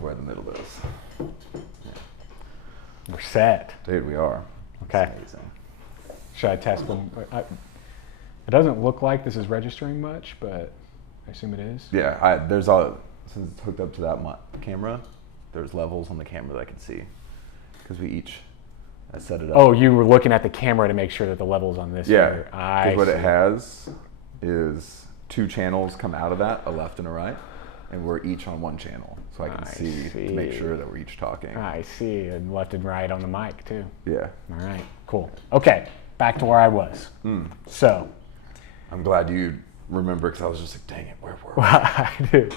where the middle is. Yeah. We're set. Dude, we are. Okay. It's amazing. Should I test one? It doesn't look like this is registering much, but I assume it is. Yeah, since it's hooked up to that camera, there's levels on the camera that I can see. Because we each set it up. Oh, you were looking at the camera to make sure that the level's on this. Yeah, I because what see. it has is 2 channels come out of that, a left and a right, and we're each on one channel. So I can see to make sure that we're each talking. I see, and left and right on the mic too. Yeah. All right, cool. Okay, back to where I was. So. I'm glad you remember because I was just like, dang it, where were we? I do.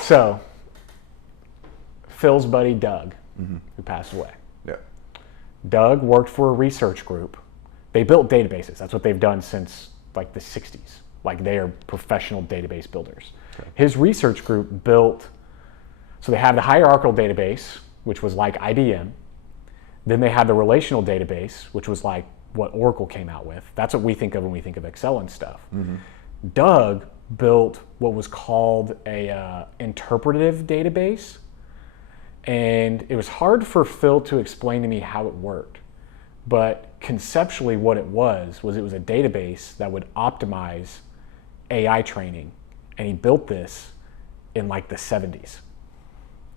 So, Phil's buddy Doug, who passed away. Yeah. Doug worked for a research group. They built databases. That's what they've done since like the 60s. Like they are professional database builders. Okay. His research group built, so they had the hierarchical database, which was like IBM. Then they had the relational database, which was like what Oracle came out with. That's what we think of when we think of Excel and stuff. Doug built what was called a interpretive database. And it was hard for Phil to explain to me how it worked. But conceptually what it was a database that would optimize AI training. And he built this in like the 70s.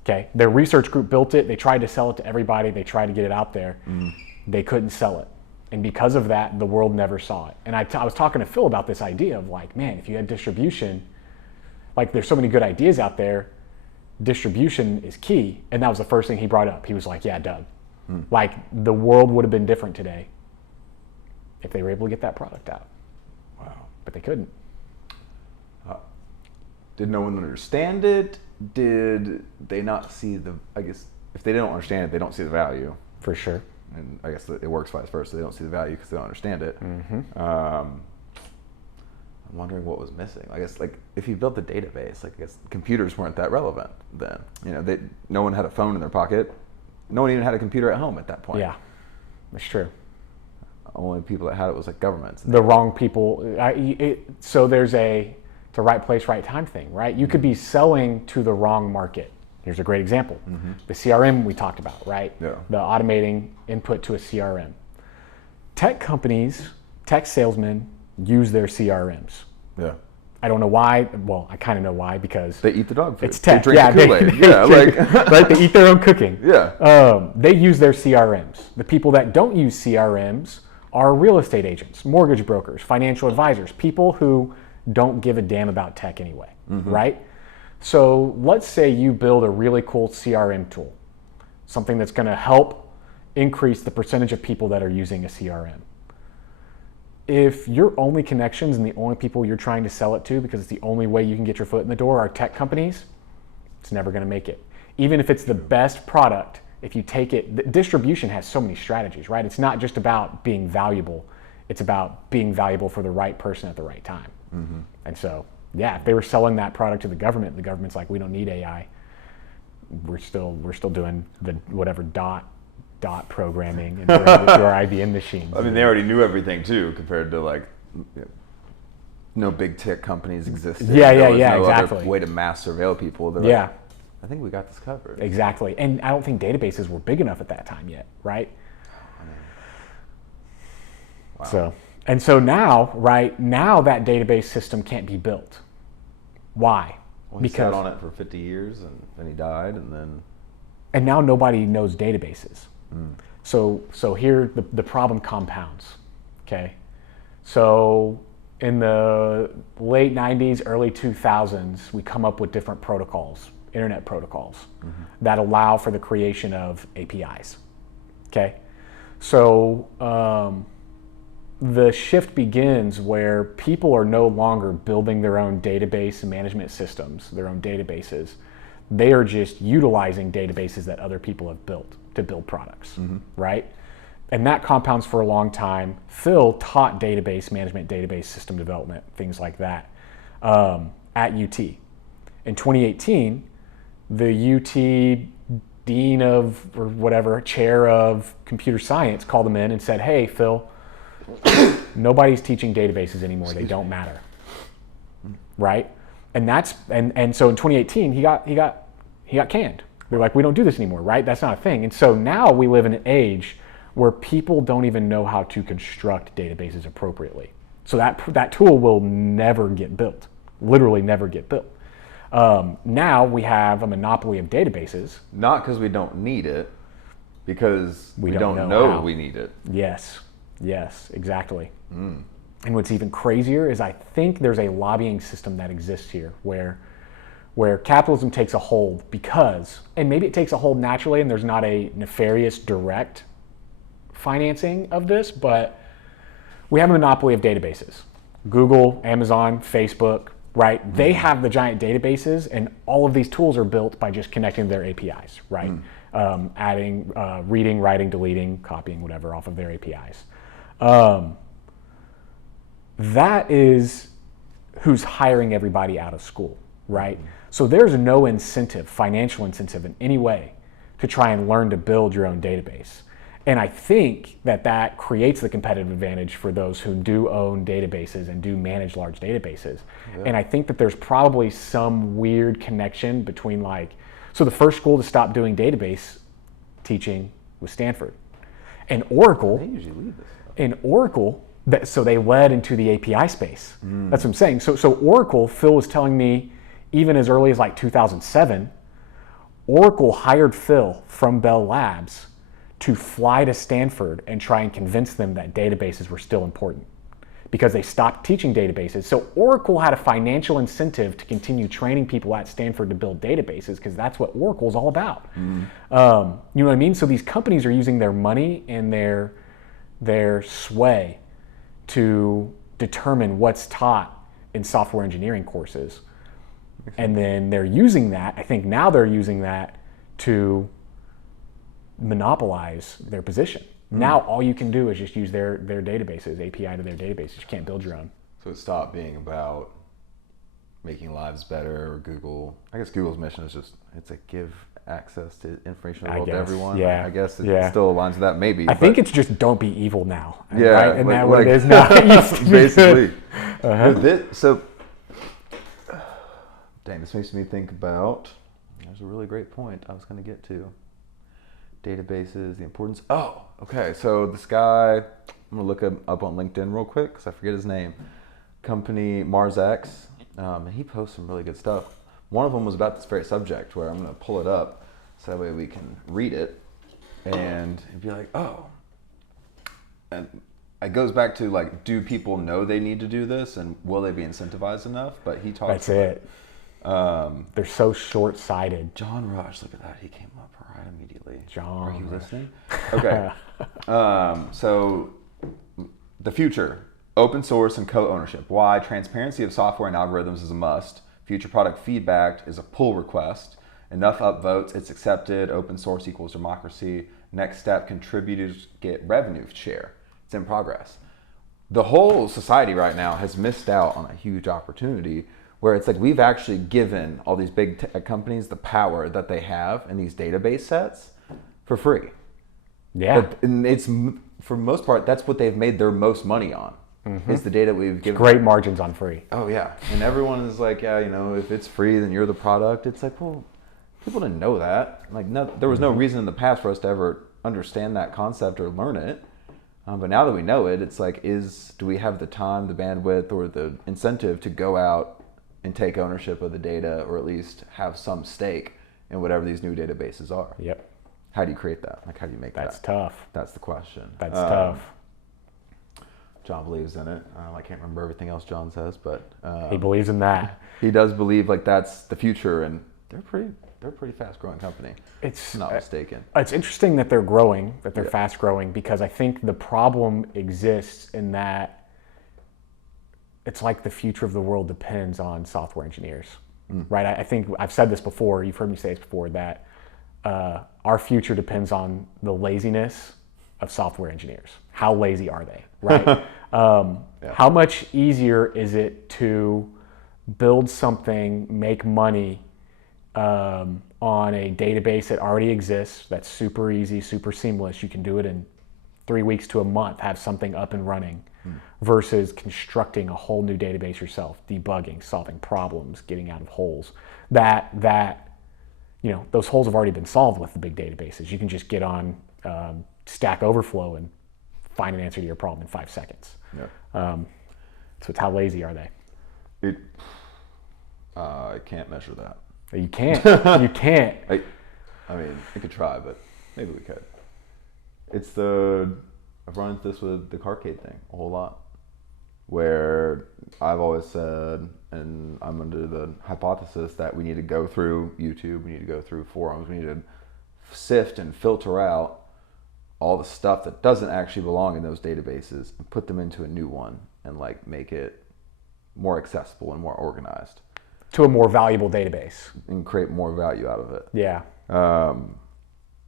Okay, their research group built it. They tried to sell it to everybody. They tried to get it out there. They couldn't sell it. And because of that, the world never saw it. And I was talking to Phil about this idea of like, man, if you had distribution, like there's so many good ideas out there, distribution is key. And that was the first thing he brought up. He was like, yeah, Doug, like the world would have been different today if they were able to get that product out. Wow. But they couldn't. Did no one understand it? Did they not see I guess if they don't understand it, they don't see the value. For sure. And I guess it works vice versa. They don't see the value because they don't understand it. I'm wondering what was missing. I guess like if you built the database, like I guess computers weren't that relevant then. You know, no one had a phone in their pocket. No one even had a computer at home at that point. Yeah, that's true. Only people that had it was like governments. The wrong people. So there's it's a right place, right time thing, right? You could be selling to the wrong market. Here's a great example. The CRM we talked about, right? Yeah. The automating input to a CRM. Tech companies, tech salesmen use their CRMs. Yeah. I don't know why. Well, I kind of know why because they eat the dog food. It's tech. They drink the Kool-Aid. Right? They eat their own cooking. Yeah. They use their CRMs. The people that don't use CRMs are real estate agents, mortgage brokers, financial advisors, people who don't give a damn about tech anyway, right? So let's say you build a really cool CRM tool, something that's going to help increase the percentage of people that are using a CRM. If your only connections and the only people you're trying to sell it to, because it's the only way you can get your foot in the door, are tech companies, it's never going to make it. Even if it's the best product, if you take it, distribution has so many strategies, right? It's not just about being valuable. It's about being valuable for the right person at the right time. And so, yeah, if they were selling that product to the government's like, we don't need AI. We're still doing the whatever dot programming and through our IBM machines. I mean, they already knew everything too, compared to like, no big tech companies existed. Yeah, no exactly. Other way to mass surveil people. They're Yeah, like, I think we got this covered. exactly. And I don't think databases were big enough at that time yet, right? Wow. So now, right now, that database system can't be built. Why? Well, he sat on it for 50 years, and then he died, and now nobody knows databases. So here the problem compounds. Okay, so in the late 90s, early 2000s, we come up with different protocols, internet protocols, that allow for the creation of APIs. Okay, so the shift begins where people are no longer building their own database and management systems, their own databases. They are just utilizing databases that other people have built to build products, right? And that compounds for a long time. Phil taught database management, database system development, things like that at UT. In 2018, the UT dean of, or whatever, chair of computer science called him in and said, hey, Phil, nobody's teaching databases anymore. They don't matter, right? And so in 2018 he got canned. They're like, we don't do this anymore, right? That's not a thing. And so now we live in an age where people don't even know how to construct databases appropriately. So that tool will never get built, literally never get built. Now we have a monopoly of databases. Not because we don't need it, because we don't know we need it. Yes, exactly. And what's even crazier is I think there's a lobbying system that exists here where capitalism takes a hold because, and maybe it takes a hold naturally and there's not a nefarious direct financing of this, but we have a monopoly of databases. Google, Amazon, Facebook, right? They have the giant databases, and all of these tools are built by just connecting their APIs, right? Adding, reading, writing, deleting, copying, whatever off of their APIs. That is who's hiring everybody out of school, right? So there's no incentive, financial incentive in any way to try and learn to build your own database. And I think that creates the competitive advantage for those who do own databases and do manage large databases. Yeah. And I think that there's probably some weird connection between so the first school to stop doing database teaching was Stanford. And Oracle, they usually lead this stuff. And Oracle, so they led into the API space. That's what I'm saying. So Oracle, Phil was telling me, even as early as 2007, Oracle hired Phil from Bell Labs to fly to Stanford and try and convince them that databases were still important because they stopped teaching databases. So Oracle had a financial incentive to continue training people at Stanford to build databases because that's what Oracle's all about. You know what I mean? So these companies are using their money and their sway to determine what's taught in software engineering courses. And then they're using that, I think now they're using that to monopolize their position. Now all you can do is just use their databases, API to their databases. You can't build your own. So it stopped being about making lives better, or Google. I guess Google's mission is it's give access to information in the world to everyone. Yeah. I guess it still aligns with that maybe. I think it's just don't be evil now. Yeah. Right? And that's what it is now. Basically. So, dang, this makes me think about, there's a really great point I was going to get to. Databases, the importance. Oh, okay. So this guy, I'm gonna look him up on LinkedIn real quick because I forget his name. Company MarsX, and he posts some really good stuff. One of them was about this very subject, where I'm gonna pull it up so that way we can read it and be like, oh. And it goes back to do people know they need to do this, and will they be incentivized enough? But he talks. That's it. They're so short-sighted. John Rush, look at that. He came up right immediately. John, are you listening? Okay. So the future, open source and co-ownership. Why? Transparency of software and algorithms is a must. Future product feedback is a pull request. Enough upvotes, it's accepted. Open source equals democracy. Next step, contributors get revenue share. It's in progress. The whole society right now has missed out on a huge opportunity where it's we've actually given all these big tech companies the power that they have in these database sets for free. Yeah. And it's, for the most part, that's what they've made their most money on, is the data we've given. Great margins on free. Oh, yeah. And everyone is if it's free, then you're the product. It's well, people didn't know that. There was no reason in the past for us to ever understand that concept or learn it. But now that we know it, it's do we have the time, the bandwidth, or the incentive to go out and take ownership of the data, or at least have some stake in whatever these new databases are? Yep. How do you create that? How do you make that? That's tough. That's the question. That's tough. John believes in it. I can't remember everything else John says, but he believes in that. He does believe that's the future, and they're a pretty fast growing company. It's not mistaken. It's interesting that they're growing, that they're fast growing, because I think the problem exists in that it's the future of the world depends on software engineers, right? I think I've said this before, you've heard me say this before, that our future depends on the laziness of software engineers. How lazy are they, right? How much easier is it to build something, make money on a database that already exists, that's super easy, super seamless, you can do it in 3 weeks to a month, have something up and running, versus constructing a whole new database yourself, debugging, solving problems, getting out of holes. That those holes have already been solved with the big databases. You can just get on Stack Overflow and find an answer to your problem in 5 seconds. Yeah. So it's how lazy are they? I can't measure that. You can't. You can't. I mean, we could try, but maybe we could. I've run into this with the Carcade thing a whole lot, where I've always said, and I'm under the hypothesis that we need to go through YouTube, we need to go through forums, we need to sift and filter out all the stuff that doesn't actually belong in those databases and put them into a new one and like make it more accessible and more organized. To a more valuable database. And create more value out of it. Yeah.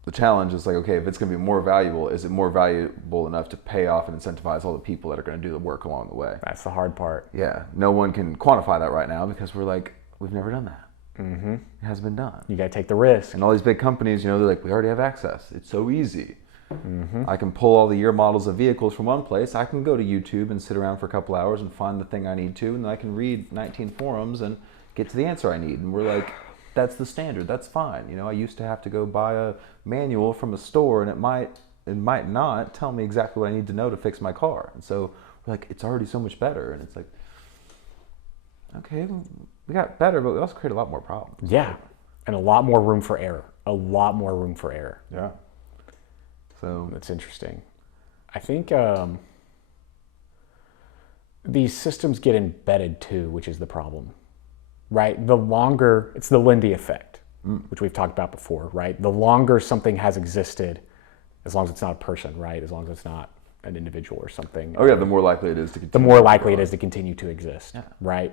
The challenge is like, okay, if it's going to be more valuable, is it more valuable enough to pay off and incentivize all the people that are going to do the work along the way? That's the hard part. Yeah. No one can quantify that right now because we're like, we've never done that. Mm-hmm. It hasn't been done. You got to take the risk. And all these big companies, they're like, we already have access. It's so easy. Mm-hmm. I can pull all the year models of vehicles from one place. I can go to YouTube and sit around for a couple hours and find the thing I need to, and then I can read 19 forums and get to the answer I need. And we're like, that's the standard. That's fine. I used to have to go buy a manual from a store, and it might not tell me exactly what I need to know to fix my car. And so we're like, it's already so much better. And it's like, okay, we got better, but we also create a lot more problems. Yeah, and a lot more room for error. A lot more room for error. Yeah. So that's interesting. I think these systems get embedded too, which is the problem. Right? It's the Lindy effect, which we've talked about before, right? The longer something has existed, as long as it's not a person, right? As long as it's not an individual or something. Oh yeah, the more likely it is to continue. The more likely it is to continue to exist, yeah. Right?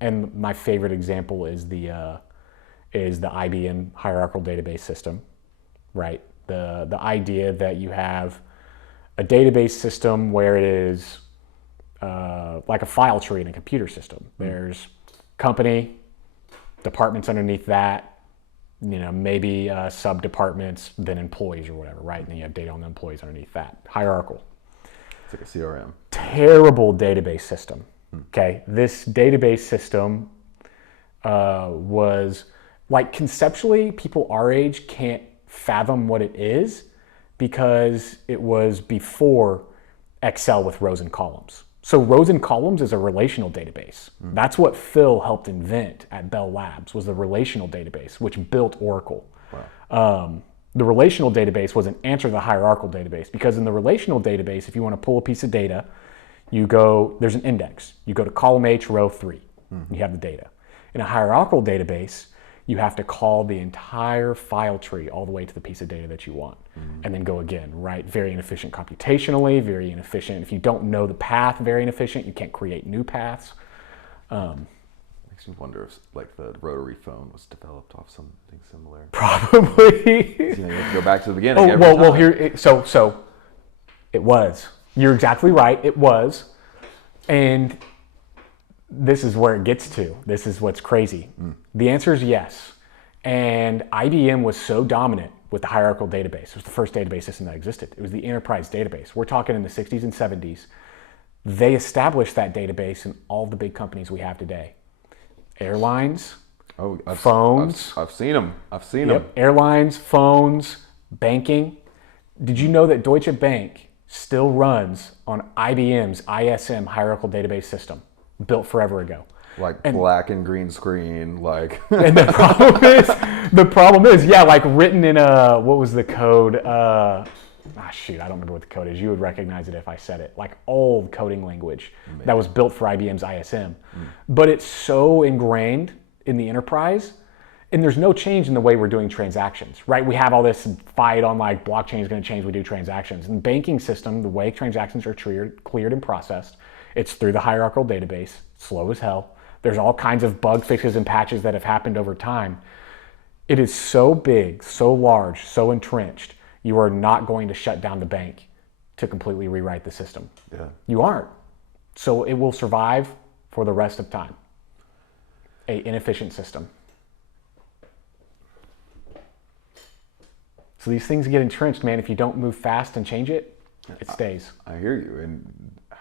And my favorite example is the IBM hierarchical database system, right? The idea that you have a database system where it is like a file tree in a computer system. There's company, departments underneath that, maybe sub-departments, then employees or whatever, right? And then you have data on the employees underneath that. Hierarchical. It's like a CRM. Terrible database system, okay? This database system was, like, conceptually, people our age can't fathom what it is because it was before Excel with rows and columns. So rows and columns is a relational database. That's what Phil helped invent at Bell Labs, was the relational database, which built Oracle. Wow. The relational database was an answer to the hierarchical database, because in the relational database, if you want to pull a piece of data, there's an index. You go to column H, row 3, you have the data. In a hierarchical database, you have to call the entire file tree all the way to the piece of data that you want, and then go again, right? Very inefficient computationally, very inefficient. If you don't know the path, very inefficient. You can't create new paths. Makes me wonder if like the rotary phone was developed off something similar. Probably. You have to go back to the beginning. So it was. You're exactly right. It was, and this is where it gets to. This is what's crazy. The answer is yes. And IBM was so dominant with the hierarchical database. It was the first database system that existed. It was the enterprise database. We're talking in the 60s and 70s. They established that database in all the big companies we have today. Airlines, phones. I've seen them. Them. Airlines, phones, banking. Did you know that Deutsche Bank still runs on IBM's ISM hierarchical database system? Built forever ago. Like black and green screen, like. And the problem is, yeah, like written in what was the code? I don't remember what the code is. You would recognize it if I said it. Like old coding language that was built for IBM's ISM. But it's so ingrained in the enterprise, and there's no change in the way we're doing transactions, right? We have all this fight on like blockchain is going to change, we do transactions. In the banking system, the way transactions are cleared and processed, it's through the hierarchical database, slow as hell. There's all kinds of bug fixes and patches that have happened over time. It is so big, so large, so entrenched, you are not going to shut down the bank to completely rewrite the system. Yeah. You aren't. So it will survive for the rest of time. An inefficient system. So these things get entrenched, man. If you don't move fast and change it, it stays. I hear you. And I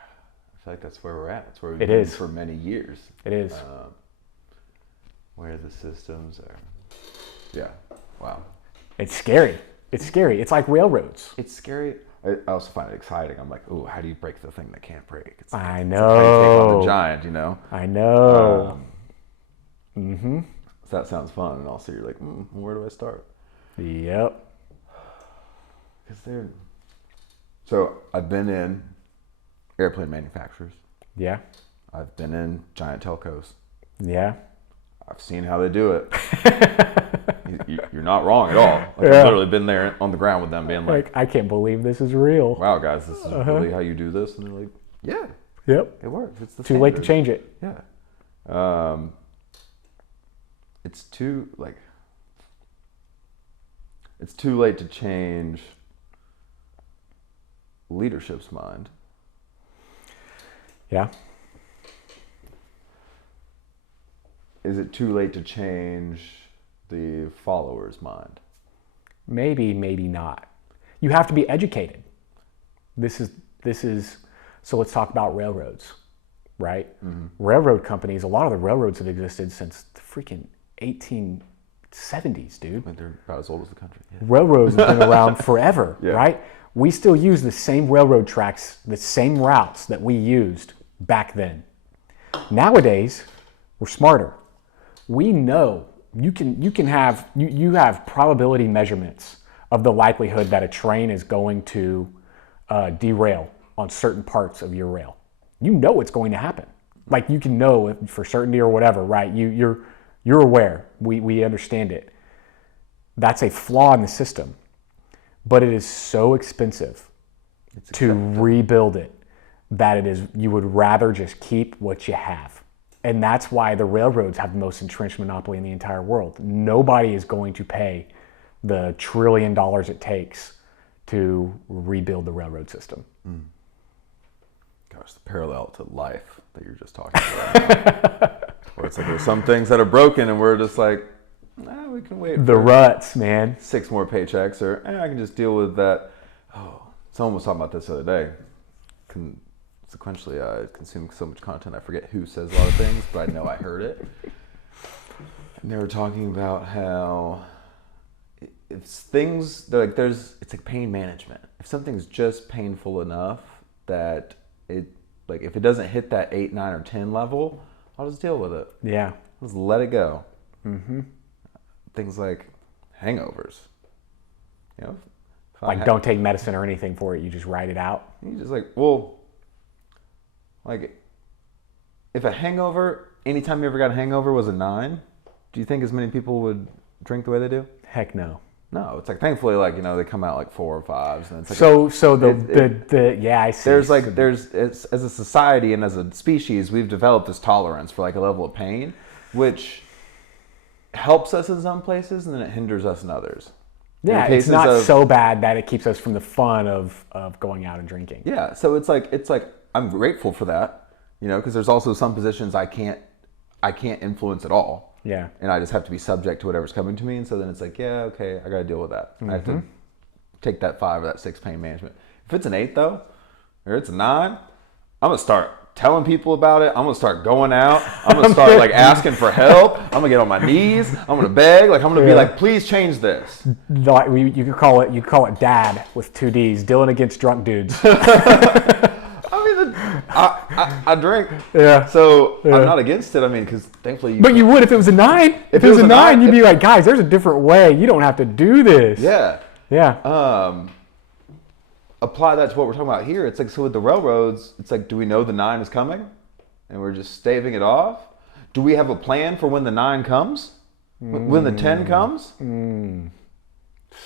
feel like that's where we're at. That's where we've been for many years. It is. Where the systems are Yeah. Wow. It's scary. It's scary. It's like railroads. It's scary. I also find it exciting. I'm like, ooh, how do you break the thing that can't break? It's like, I it's like how you take on know. the giant, you know? I know. So that sounds fun. And also you're like, where do I start? Yep. So I've been in airplane manufacturers. Yeah. I've been in giant telcos. Yeah. I've seen how they do it. You're not wrong at all. Like, I've literally been there on the ground with them being like, I can't believe this is real. wow, guys, this is really how you do this? And they're like, yeah. Yep. It works. It's the Too late to standard. change it. Yeah. It's too late to change leadership's mind. Yeah. Is it too late to change the follower's mind? Maybe, maybe not. You have to be educated. This is so let's talk about railroads, right? Railroad companies, a lot of the railroads have existed since the freaking 1870s, dude. Like, they're about as old as the country. Yeah. Railroads have been around forever, Yeah. right? We still use the same railroad tracks, the same routes that we used back then. Nowadays, we're smarter. We know you have probability measurements of the likelihood that a train is going to derail on certain parts of your rail. You know it's going to happen. Like, you can know for certainty or whatever, right? You're aware. We understand it. That's a flaw in the system, but it is so expensive to rebuild it that you would rather just keep what you have. And that's why the railroads have the most entrenched monopoly in the entire world. Nobody is going to pay the $1 trillion it takes to rebuild the railroad system. Gosh, the parallel to life that you're just talking about. Where it's like there's some things that are broken and we're just like, we can wait The ruts, man. 6 more paychecks, or I can just deal with that. Oh, someone was talking about this the other day. Sequentially, I consume so much content, I forget who says a lot of things, but I know I heard it. And they were talking about how if things, like it's like pain management. If something's just painful enough that if it doesn't hit that 8, 9, or 10 level, I'll just deal with it. Yeah. Just let it go. Things like hangovers. You know, Like, don't take medicine or anything for it. You just write it out. You just if a hangover, anytime you ever got a hangover was a 9, do you think as many people would drink the way they do? Heck no. No, it's like, thankfully, they come out like 4 or 5s, and it's like I see. As a society and as a species, we've developed this tolerance for like a level of pain, which helps us in some places and then it hinders us in others. Yeah, it's not so bad that it keeps us from the fun of going out and drinking. Yeah, so it's like I'm grateful for that, because there's also some positions I can't influence at all. Yeah. And I just have to be subject to whatever's coming to me. And so then it's like, yeah, okay, I got to deal with that. I have to take that 5 or that 6 pain management. If it's an 8 though, or it's a 9, I'm going to start telling people about it. I'm going to start going out. I'm going to start asking for help. I'm going to get on my knees. I'm going to beg. I'm going to be like, please change this. You could call it DAD with 2 Ds, Dylan against drunk dudes. I drink. Yeah. So I'm not against it. Because thankfully But you would if it was a 9. If it was a 9, you'd be like, guys, there's a different way. You don't have to do this. Yeah. Yeah. Apply that to what we're talking about here. It's like, so with the railroads, it's like, do we know the 9 is coming? And we're just staving it off? Do we have a plan for when the 9 comes? When the 10 comes?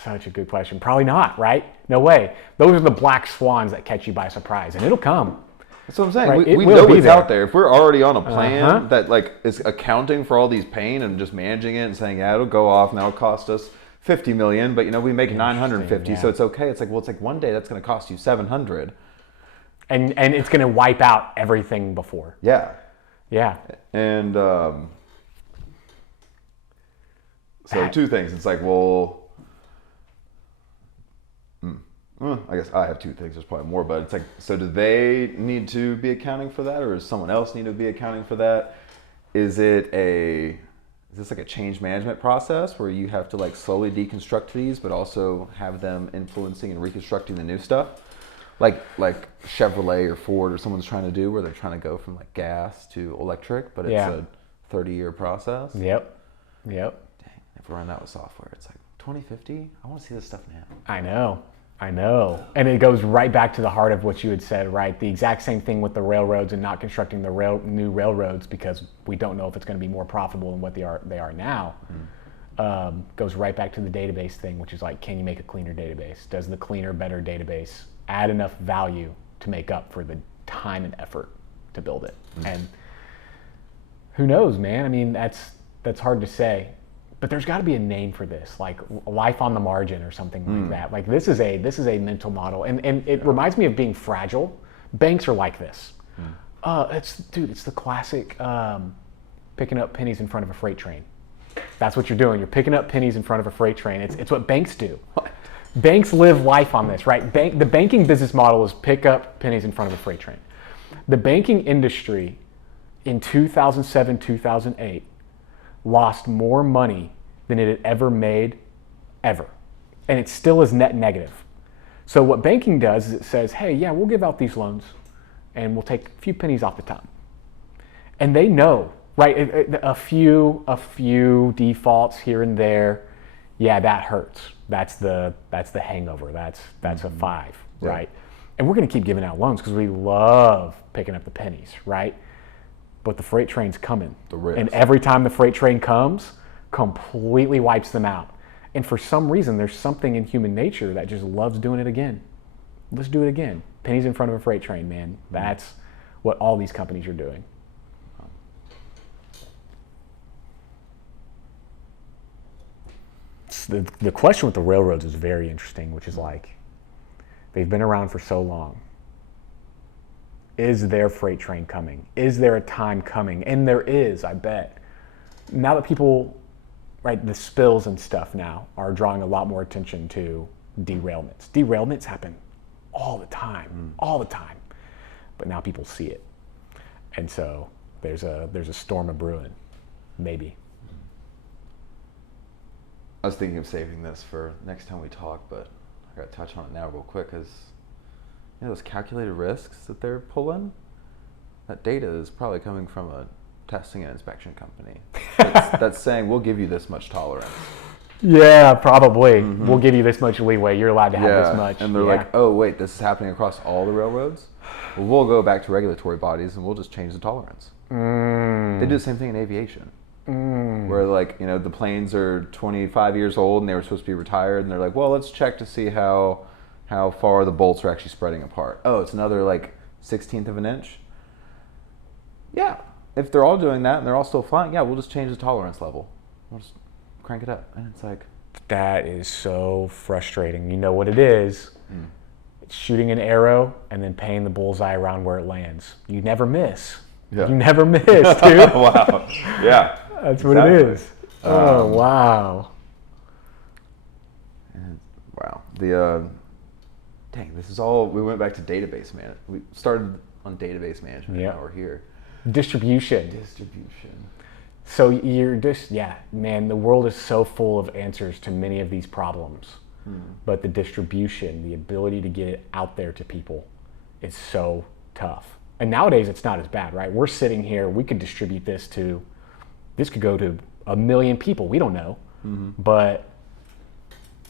Such a good question. Probably not, right? No way. Those are the black swans that catch you by surprise, and it'll come. That's what I'm saying. Right? We know it's out there. If we're already on a plan that is accounting for all these pain and just managing it and saying, yeah, it'll go off and that'll cost us $50 million, but we make 950, so it's okay. It's like one day that's going to cost you 700, and it's going to wipe out everything before. Yeah. And so 2 things. It's like, I guess I have 2 things. There's probably more, but it's like, so do they need to be accounting for that, or does someone else need to be accounting for that? Is it a is this like a change management process where you have to like slowly deconstruct these, but also have them influencing and reconstructing the new stuff? Like Chevrolet or Ford or someone's trying to do, where they're trying to go from like gas to electric, but it's a 30-year process. Yep. Dang, if we run that with software, it's like 2050. I want to see this stuff now. I know. And it goes right back to the heart of what you had said, right? The exact same thing with the railroads and not constructing the new railroads because we don't know if it's going to be more profitable than what they are now. Goes right back to the database thing, which is like, can you make a cleaner database? Does the cleaner, better database add enough value to make up for the time and effort to build it? And who knows, man? I mean, that's hard to say. But there's got to be a name for this, like life on the margin or something like that. Like this is a mental model, and it reminds me of being fragile. Banks are like this. It's the classic picking up pennies in front of a freight train. That's what you're doing. You're picking up pennies in front of a freight train. It's what banks do. Banks live life on this, right? The banking business model is pick up pennies in front of a freight train. The banking industry in 2007, 2008 lost more money than it had ever made, ever. And it still is net negative. So what banking does is it says, hey, yeah, we'll give out these loans and we'll take a few pennies off the top. And they know, right? A few defaults here and there, yeah, that hurts. That's the hangover. That's a 5, right? And we're gonna keep giving out loans because we love picking up the pennies, right? But the freight train's coming. And every time the freight train comes, completely wipes them out. And for some reason, there's something in human nature that just loves doing it again. Let's do it again. Pennies in front of a freight train, man. That's what all these companies are doing. The question with the railroads is very interesting, which is like, they've been around for so long. Is their freight train coming? Is there a time coming? And there is, I bet. Now that people, right, the spills and stuff now are drawing a lot more attention to derailments. Derailments happen all the time. But now people see it. And so there's a storm of brewing, maybe. I was thinking of saving this for next time we talk, but I got to touch on it now real quick because those calculated risks that they're pulling, that data is probably coming from a testing and inspection company that's saying, we'll give you this much tolerance. Yeah, probably. We'll give you this much leeway. You're allowed to have this much. And they're like, oh, wait, this is happening across all the railroads? Well, we'll go back to regulatory bodies and we'll just change the tolerance. They do the same thing in aviation. Where like, the planes are 25 years old and they were supposed to be retired, and they're like, well, let's check to see how far the bolts are actually spreading apart. Oh, it's another like 1/16 of an inch? Yeah. If they're all doing that and they're all still flying, yeah, we'll just change the tolerance level. We'll just crank it up. And it's like... That is so frustrating. You know what it is? It's shooting an arrow and then paying the bullseye around where it lands. You never miss. Yeah. You never miss, dude. Wow. Yeah. That's what it is. Oh, wow. And, wow. Dang, this is all... We went back to database management. We started on database management. Now we're here. Distribution. So you're just, man, the world is so full of answers to many of these problems. But the distribution, the ability to get it out there to people is so tough. And nowadays it's not as bad, right? We're sitting here, we could distribute this could go to 1 million people, we don't know. But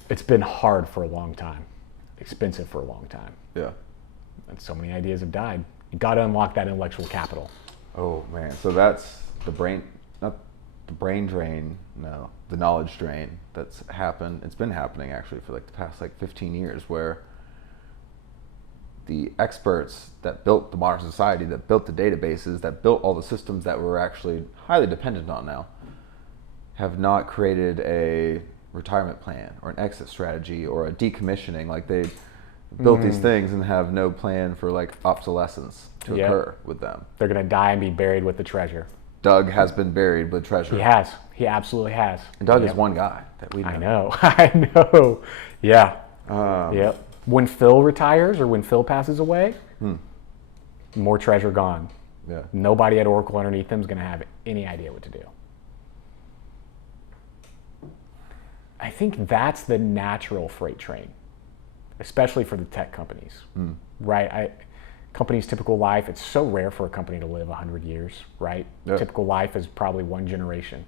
it's been hard for a long time, expensive for a long time. Yeah. And so many ideas have died. You gotta unlock that intellectual capital. Oh man, so that's the brain, not the brain drain, no, the knowledge drain that's happened. It's been happening actually for like the past 15 years, where the experts that built the modern society, that built the databases, that built all the systems that we're actually highly dependent on now, have not created a retirement plan or an exit strategy or a decommissioning. Like they built these things and have no plan for obsolescence to occur with them. They're gonna die and be buried with the treasure. Doug has been buried with treasure. He has. He absolutely has. And Doug is one guy that we know. I know. Yeah. Yep. When Phil retires or when Phil passes away, more treasure gone. Yeah. Nobody at Oracle underneath them is going to have any idea what to do. I think that's the natural freight train, especially for the tech companies, right? Company's typical life, it's so rare for a company to live 100 years, right? Yeah. Typical life is probably one generation,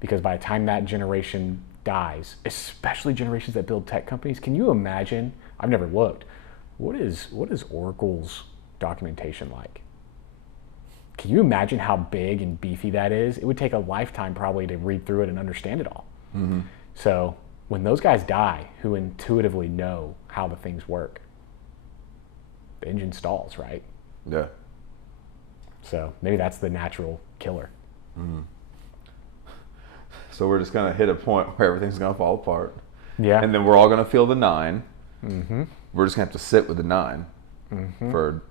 because by the time that generation dies, especially generations that build tech companies, can you imagine? I've never looked. What is Oracle's documentation like? Can you imagine how big and beefy that is? It would take a lifetime probably to read through it and understand it all. Mm-hmm. So when those guys die, who intuitively know how the things work, the engine stalls, right? Yeah. So maybe that's the natural killer. Mm-hmm. So we're just gonna hit a point where everything's gonna fall apart. Yeah. And then we're all gonna feel the 9. Mm-hmm. We're just gonna have to sit with the 9 for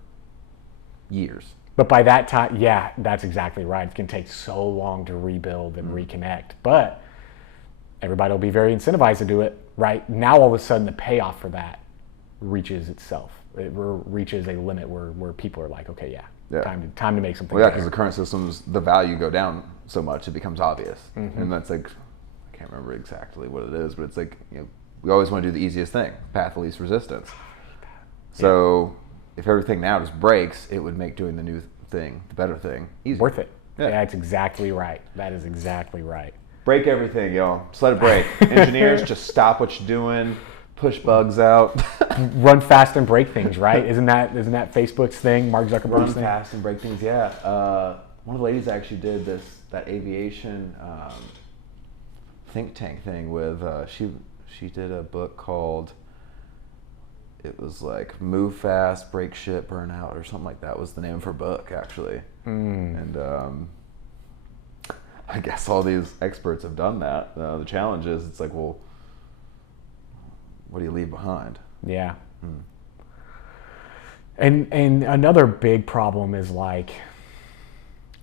years. But by that time, yeah, that's exactly right. It's gonna take so long to rebuild and reconnect. But everybody will be very incentivized to do it, right? Now all of a sudden the payoff for that reaches itself. It reaches a limit where people are like, okay, Yeah. time to make something. Well, yeah, because the current systems, the value go down so much, it becomes obvious. And that's like, I can't remember exactly what it is, but it's like, we always want to do the easiest thing, path of least resistance. So if everything now just breaks, it would make doing the new thing, the better thing, easier. Worth it. Yeah. That's exactly right. That is exactly right. Break everything, y'all. Just let it break. Engineers, just stop what you're doing. Push bugs out. Run fast and break things, right? Isn't that Facebook's thing, Mark Zuckerberg's Run thing? fast and break things, yeah. One of the ladies actually did that aviation think tank thing with, she did a book called, it was like Move Fast, Break Shit, Burn Out, or something like that was the name of her book, actually. And I guess all these experts have done that. The challenge is, it's like, well, what do you leave behind? Yeah. And another big problem is like,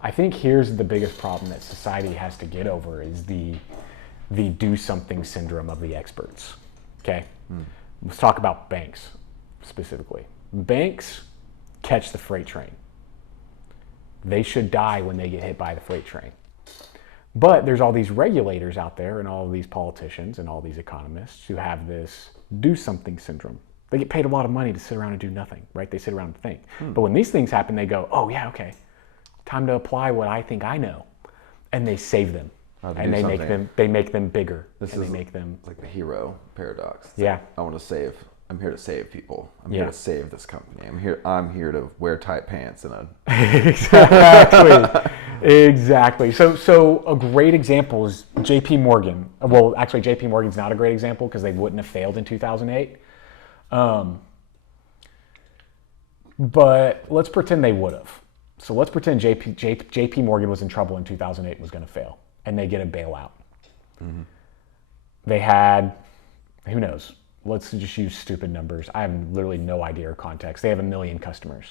I think here's the biggest problem that society has to get over is the do something syndrome of the experts. Okay? Let's talk about banks specifically. Banks catch the freight train. They should die when they get hit by the freight train. But there's all these regulators out there and all these politicians and all these economists who have this do something syndrome. They get paid a lot of money to sit around and do nothing, right? They sit around and think. But when these things happen, they go, oh yeah, okay, time to apply what I think I know. And they save them. And they make them bigger. They make them like the hero paradox. It's yeah. Like, I'm here to save people. I'm here to save this company. I'm here to wear tight pants and a Exactly. So a great example is JP Morgan. Well, actually JP Morgan's not a great example because they wouldn't have failed in 2008. But let's pretend they would have. So let's pretend JP Morgan was in trouble in 2008 and was going to fail, and they get a bailout. They had, who knows? Let's just use stupid numbers. I have literally no idea or context. They have 1 million customers.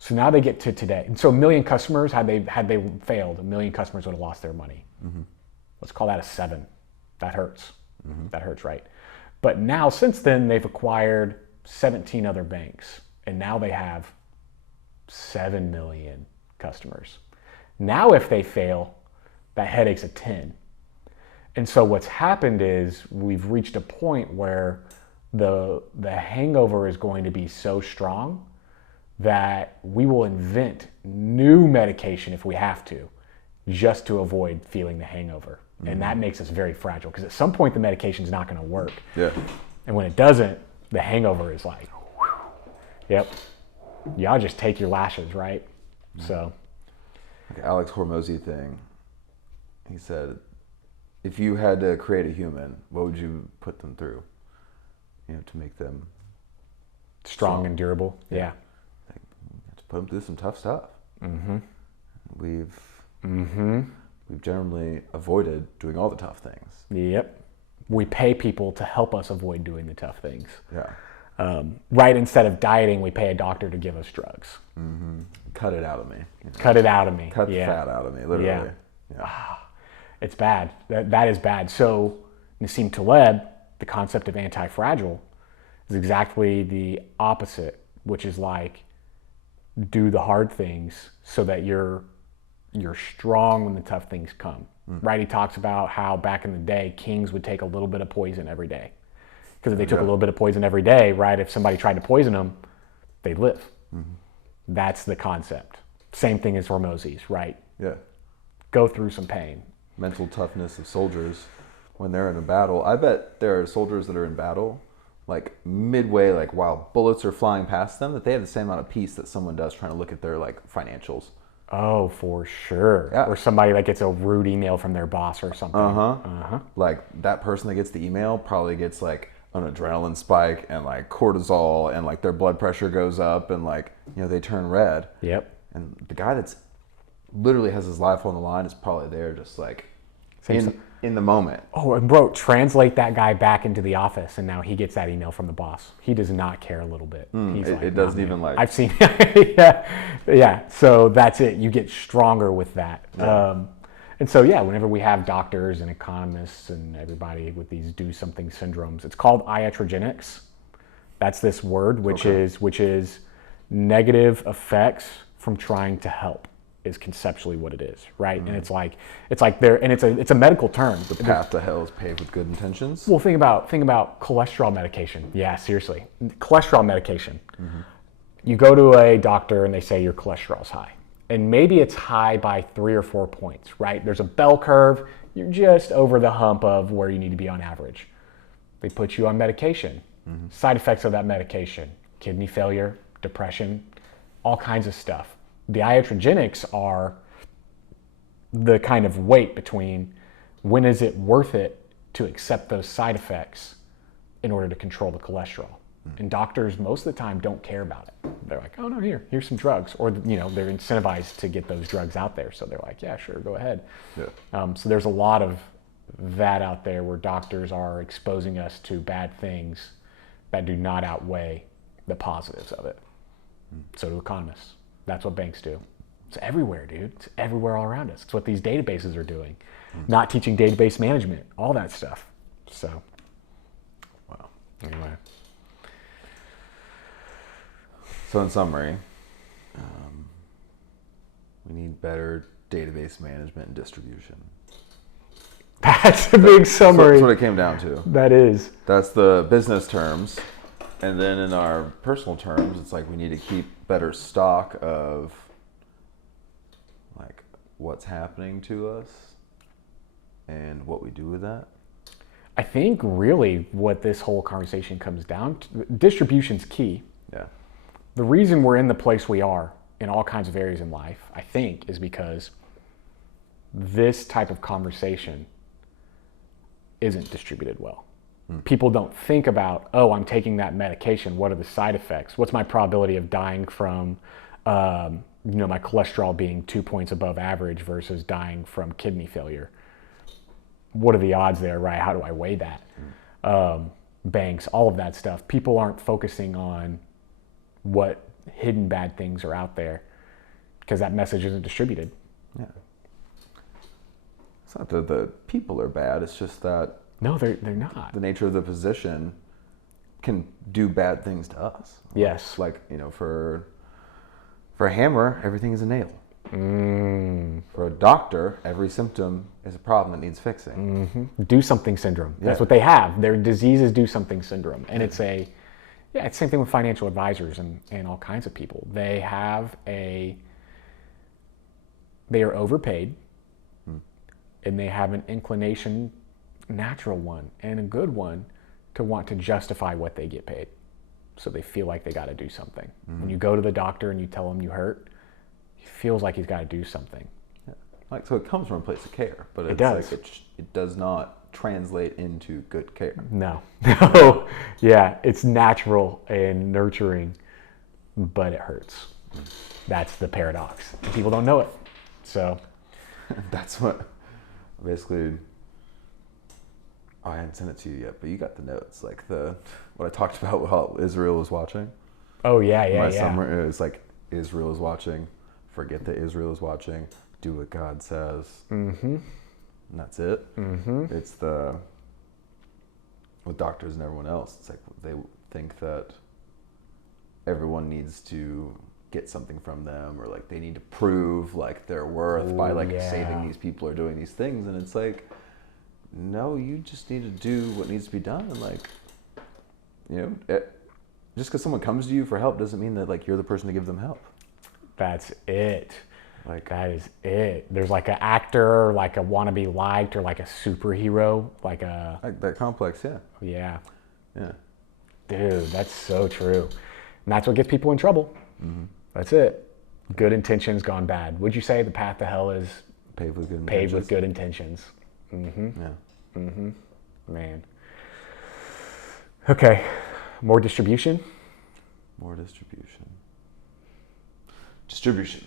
So now they get to today. And so 1 million customers, had they failed, 1 million customers would have lost their money. Let's call that a 7. That hurts. That hurts, right? But now, since then, they've acquired 17 other banks. And now they have 7 million customers. Now if they fail, that headache's a 10. And so what's happened is we've reached a point where the hangover is going to be so strong that we will invent new medication if we have to, just to avoid feeling the hangover. And that makes us very fragile because at some point the medication's not going to work. Yeah. And when it doesn't, the hangover is like, whew, yep, y'all just take your lashes, right? So. Like Alex Hormozi thing, he said, if you had to create a human, what would you put them through? To make them strong and durable. Yeah. Like, you have to put them through some tough stuff. We've generally avoided doing all the tough things. Yep. We pay people to help us avoid doing the tough things. Yeah. Right, instead of dieting, we pay a doctor to give us drugs. Cut it out of me. Cut it out of me. Cut the fat out of me, literally. Yeah. It's bad. That is bad. So Nassim Taleb, the concept of anti-fragile, is exactly the opposite, which is like do the hard things so that you're strong when the tough things come. right? He talks about how back in the day, kings would take a little bit of poison every day. Because if they took a little bit of poison every day, right, if somebody tried to poison them, they'd live. That's the concept. Same thing as Hormozis, right? Yeah. Go through some pain. Mental toughness of soldiers when they're in a battle. I bet there are soldiers that are in battle, like midway, like while bullets are flying past them, that they have the same amount of peace that someone does trying to look at their like financials. Oh, for sure. Yeah. Or somebody that gets a rude email from their boss or something. Like that person that gets the email probably gets like an adrenaline spike and like cortisol and like their blood pressure goes up and like, you know, they turn red. Yep. And the guy that's literally has his life on the line is probably there just like in the moment. Oh, and bro, translate that guy back into the office, and now he gets that email from the boss. He does not care a little bit. He's like, it doesn't even like. I've seen, yeah. So that's it. You get stronger with that. Yeah. And so yeah, whenever we have doctors and economists and everybody with these do something syndromes, it's called iatrogenics. That's this word, which is negative effects from trying to help. Is conceptually what it is, right? And it's like there, and it's a medical term. The path to hell is paved with good intentions. Well, think about cholesterol medication. Yeah, seriously, cholesterol medication. You go to a doctor and they say your cholesterol's high, and maybe it's high by 3 or 4 points, right? There's a bell curve. You're just over the hump of where you need to be on average. They put you on medication. Side effects of that medication: kidney failure, depression, all kinds of stuff. The iatrogenics are the kind of weight between when is it worth it to accept those side effects in order to control the cholesterol. And doctors most of the time don't care about it. They're like, oh no, here's some drugs. Or, you know, they're incentivized to get those drugs out there. So they're like, yeah, sure, go ahead. Yeah. So there's a lot of that out there where doctors are exposing us to bad things that do not outweigh the positives of it. So do economists. That's what banks do. It's everywhere, dude. It's everywhere all around us. It's what these databases are doing. Not teaching database management, all that stuff. So, wow. Anyway. So in summary, we need better database management and distribution. That's a big summary. That's what it came down to. That is. That's the business terms. And then in our personal terms, it's like we need to keep better stock of like what's happening to us and what we do with that. I think really what this whole conversation comes down to, distribution's key. Yeah. The reason we're in the place we are in all kinds of areas in life, I think, is because this type of conversation isn't distributed well. People don't think about, oh, I'm taking that medication. What are the side effects? What's my probability of dying from, my cholesterol being 2 points above average versus dying from kidney failure? What are the odds there, right? How do I weigh that? Banks, all of that stuff. People aren't focusing on what hidden bad things are out there because that message isn't distributed. Yeah. It's not that the people are bad. It's just that no, they're not. The nature of the position can do bad things to us. Yes. Like, for a hammer, everything is a nail. For a doctor, every symptom is a problem that needs fixing. Do something syndrome. That's what they have. Their disease is do something syndrome. And it's it's the same thing with financial advisors and all kinds of people. They are overpaid and they have an inclination, natural one and a good one, to want to justify what they get paid. So they feel like they got to do something. When you go to the doctor and you tell him you hurt, he feels like he's got to do something. Yeah. So it comes from a place of care, but it does. It does not translate into good care. No. Yeah, it's natural and nurturing, but it hurts. That's the paradox. People don't know it. So that's what basically. Oh, I hadn't sent it to you yet, but you got the notes. Like what I talked about while Israel was watching. Oh yeah. My summary is like, Israel is watching. Forget that Israel is watching. Do what God says. And that's it. It's with doctors and everyone else. It's like they think that everyone needs to get something from them, or like they need to prove like their worth by like saving these people or doing these things. And it's like, no, you just need to do what needs to be done. And like, just because someone comes to you for help doesn't mean that like you're the person to give them help. That's it. Like, that is it. There's like an actor, like a wannabe liked, or like a superhero, like that complex. Yeah. Yeah. Dude, that's so true. And that's what gets people in trouble. Mm-hmm. That's it. Good intentions gone bad. Would you say the path to hell is paved with good intentions? Mm-hmm. Yeah. Mm-hmm. Man. Okay. More distribution? More distribution. Distribution.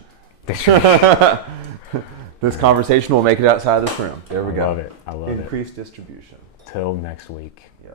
This conversation will make it outside this room. There we go. I love it. Increased distribution. Till next week. Yeah.